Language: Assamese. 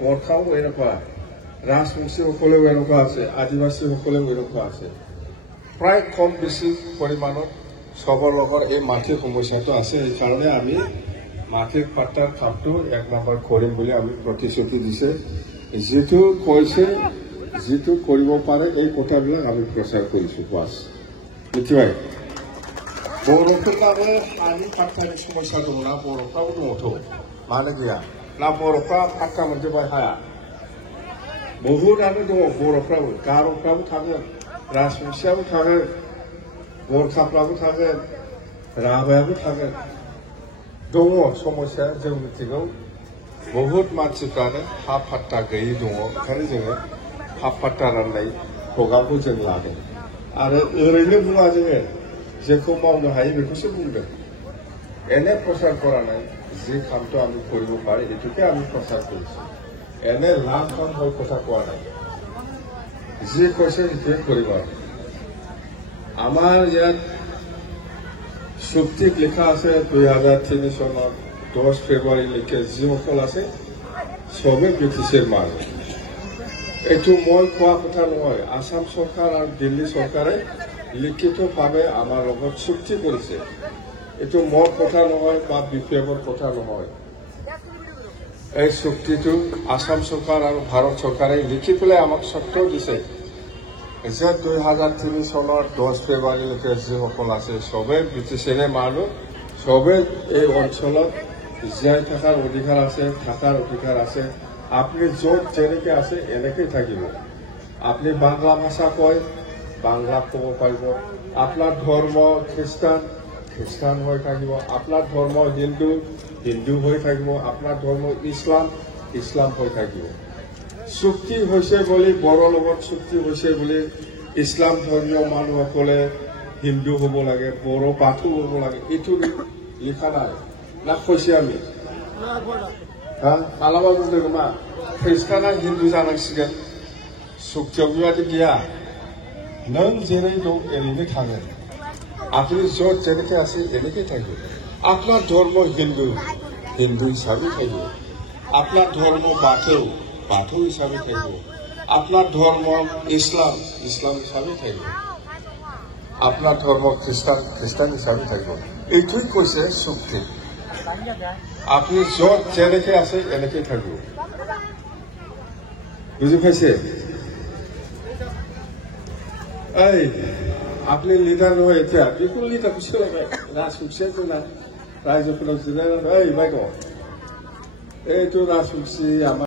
গৰ্খাও এনেকুৱা ৰাজবংশীসকলেও এনেকুৱা আছে আদিবাসীসকলেও এনেকুৱা আছে প্ৰায় কম বেছি পৰিমাণত সবৰ লগত এই মাটিৰ সমস্যাটো আছে সেইকাৰণে আমি মাটিৰ পাট্টাৰ কামটো 1 নম্বৰ কৰিম বুলি আমি প্ৰতিশ্ৰুতি দিছে যেটো কৈছে যেটো কৰিব পাৰে এই কথাবিলাক আমি প্ৰচাৰ কৰিছো বাস নিশ্চয় বড়োফोरनाबो हानि पाट्टानि समस्या दङ ना बर'फ्राबो दङथ' मानो गैया ना बर'फ्रा पाट्टा मोनजोबबाय हाया बहुतानो दङ बर'फ्राबो गार'फ्राबो थागोन राजबंशीयाबो थागोन गरखाफ्राबो थागोन राभायाबो थागोन दङ समस्या जों मिथिगौ बहुत मानसिफ्रानो हा पाट्टा गैयै दङ ओंखायनो जोङो हा पाट्टा राननाय प्रग्रामखौ जों लादों आरो ओरैनो बुङा जोङो जेखौ मावनो हायो बेखौसो बुंदों এনে প্ৰচাৰ কৰা নাই যে কামটো আমি কৰিব পাৰি এটোকে আমি প্ৰচাৰ কৰিছো এনে লাভ কাম হৈ কথা কোৱা নাই যে কৈছে যে কৰিব আমাৰ ইয়াত চুক্তিত লিখা আছে 2003 চনৰ 10 ফেব্ৰুৱাৰীলৈকে যিসকল আছে সবে ব্ৰিটিছেৰ মাল এইটো মই কোৱা কথা নহয় আসাম চৰকাৰ আৰু দিল্লী চৰকাৰে লিখিতভাৱে আমাৰ লগত চুক্তি কৰিছে এইটো মোৰ কথা নহয় বা বিপ্লৱৰ কথা নহয় এই চুক্তিটো আসাম চৰকাৰ আৰু ভাৰত চৰকাৰে লিখি পেলাই আমাক চৰ্ত দিছে যে 2003 চনৰ 10 ফেব্ৰুৱাৰীলৈকে যিসকল আছে সবে ব্ৰিটিছেৰে মানুহ সবে এই অঞ্চলত জীয়াই থকাৰ অধিকাৰ আছে থাকাৰ অধিকাৰ আছে আপনি য'ত যেনেকে আছে এনেকেই থাকিব আপনি বাংলা ভাষা কয় বাংলা ক'ব পাৰিব আপোনাৰ ধৰ্ম খ্ৰীষ্টান হৈ থাকিব আপোনাৰ ধৰ্ম হিন্দু হৈ থাকিব আপোনাৰ ধৰ্ম ইছলাম হৈ থাকিব চুক্তি হৈছে বুলি বড়ো লগত চুক্তি হৈছে বুলি ইছলাম ধৰ্মীয় মানুহসকলে হিন্দু হ'ব লাগে বড়ো বাথৌ হ'ব লাগে এইটো লিখা নাই না কৈছে আমি मालाबा बुंदों मा ख्रिस्टाना हिन्दु जानांसिगोन चुक्तियाव बेबादि गैया नों जेरै दं एरैनो थागोन आपनि ज'त जेरैखे आसे एरैखे थागोन आपनार धर्म हिन्दु हिसाबै थागोन आपनार धर्म बाथौ हिसाबै थागोन आपनार धर्म इस्लाम हिसाबै थागोन आपनार धर्म ख्रिस्टान हिसाबै थागोन এইটোই কৈছে চুক্তি আপনি য'ত যেনেকে আছে এনেকে থাকিব বুঝি পাইছে এই আপনি লিডার নহয় এতিয়া যিকোনো লিডাৰটো চলাবে ৰাজবংশীয়ে না ৰাইজসকলক জিনাই এই বাইক এইটো ৰাজবংশী আমাৰ